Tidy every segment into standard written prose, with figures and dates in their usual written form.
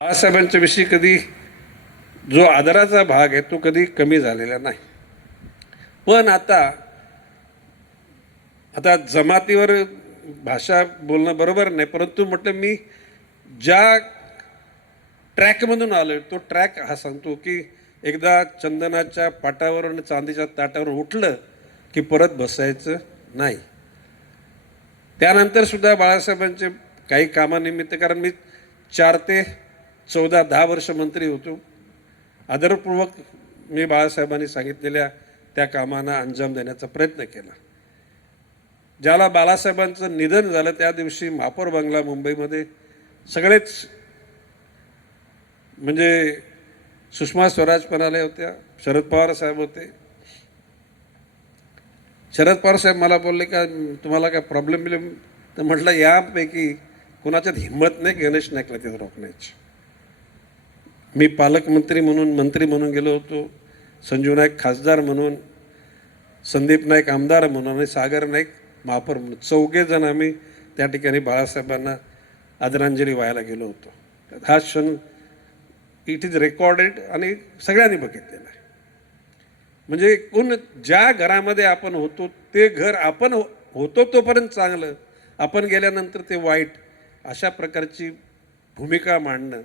बाळासाहेबांच्या विषयी कधी जो आदराचा भाग आहे तो कधी कमी झालेला नाही. पण आता आता जमातीवर भाषा बोलणं बरोबर नाही, परंतु म्हटलं मी ज्या ट्रॅकमधून आलोय तो ट्रॅक हा सांगतो की एकदा चंदनाच्या पाटावर आणि चांदीच्या ताटावर उठलं की परत बसायचं नाही. त्यानंतर सुद्धा बाळासाहेबांचे काही कामानिमित्त, कारण मी 4 ते 14 10 वर्ष मंत्री होतो, आदरपूर्वक मी बाळासाहेबांनी सांगितलेल्या त्या कामांना अंजाम देण्याचा प्रयत्न केला. ज्याला बाळासाहेबांचं निधन झालं त्या दिवशी महापौर बंगला मुंबईमध्ये सगळेच, म्हणजे सुषमा स्वराज पण आल्या होत्या, शरद पवार साहेब होते. शरद पवार साहेब मला बोलले का तुम्हाला काय प्रॉब्लेम बिलेम, तर म्हटलं यापैकी कुणाच्यात हिंमत नाही गणेश नाईकला तिथं रोखण्याची. मी पालकमंत्री म्हणून, मंत्री म्हणून गेलो होतो, संजू नाईक खासदार म्हणून, संदीप नाईक आमदार म्हणून आणि सागर नाईक महापौर म्हणून 4घे जण आम्ही त्या ठिकाणी बाळासाहेबांना आदरांजली व्हायला गेलो होतो. हा क्षण इट इज रेकॉर्डेड आणि सगळ्यांनी बघितलेला आहे. म्हणजे ज्या घरामध्ये आपण होतो ते घर आपण होतो तोपर्यंत चांगलं, आपण गेल्यानंतर ते वाईट, अशा प्रकारची भूमिका मांडणं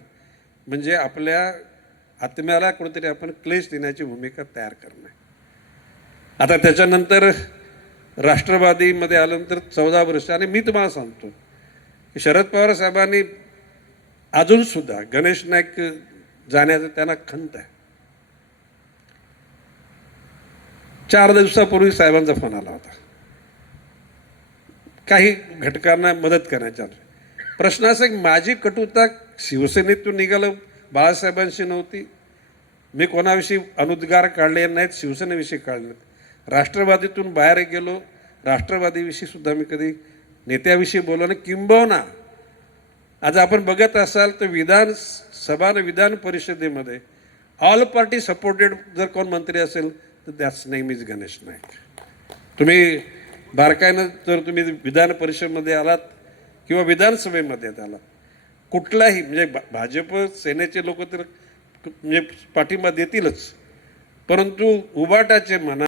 म्हणजे आपल्या आत्म्याला कुठेतरी आपण क्लेश देण्याची भूमिका तयार करणं. आता त्याच्यानंतर राष्ट्रवादीमध्ये आल्यानंतर 14 वर्ष, आणि मी तुम्हाला सांगतो की शरद पवार साहेबांनी अजूनसुद्धा गणेश नाईक जाण्याचं त्यांना खंत आहे. 4 दिवसापूर्वी साहेबांचा फोन आला होता काही घटकांना मदत करण्याचा. प्रश्न असा की माझी कटुता शिवसेनेतून निघालं बाळासाहेबांशी नव्हती. मी कोणाविषयी अनुद्गार काढले नाहीत, शिवसेनेविषयी काढले नाहीत. राष्ट्रवादीतून बाहेर गेलो, राष्ट्रवादीविषयी सुद्धा मी कधी नेत्याविषयी बोललो नाही. किंबहुना आज आपण बघत असाल तर विधानसभा आणि विधान परिषदेमध्ये ऑल पार्टी सपोर्टेड जर कोण मंत्री असेल तर that's name is Ganesh Naik. तुम्ही बारकाईनं जर तुम्ही विधान परिषदेमध्ये आलात किंवा विधानसभेमध्ये आलात, कुठलाही म्हणजे भाजप सेनेचे लोक तर म्हणजे पाठिंबा देतीलच, परंतु उबाटाचे म्हणा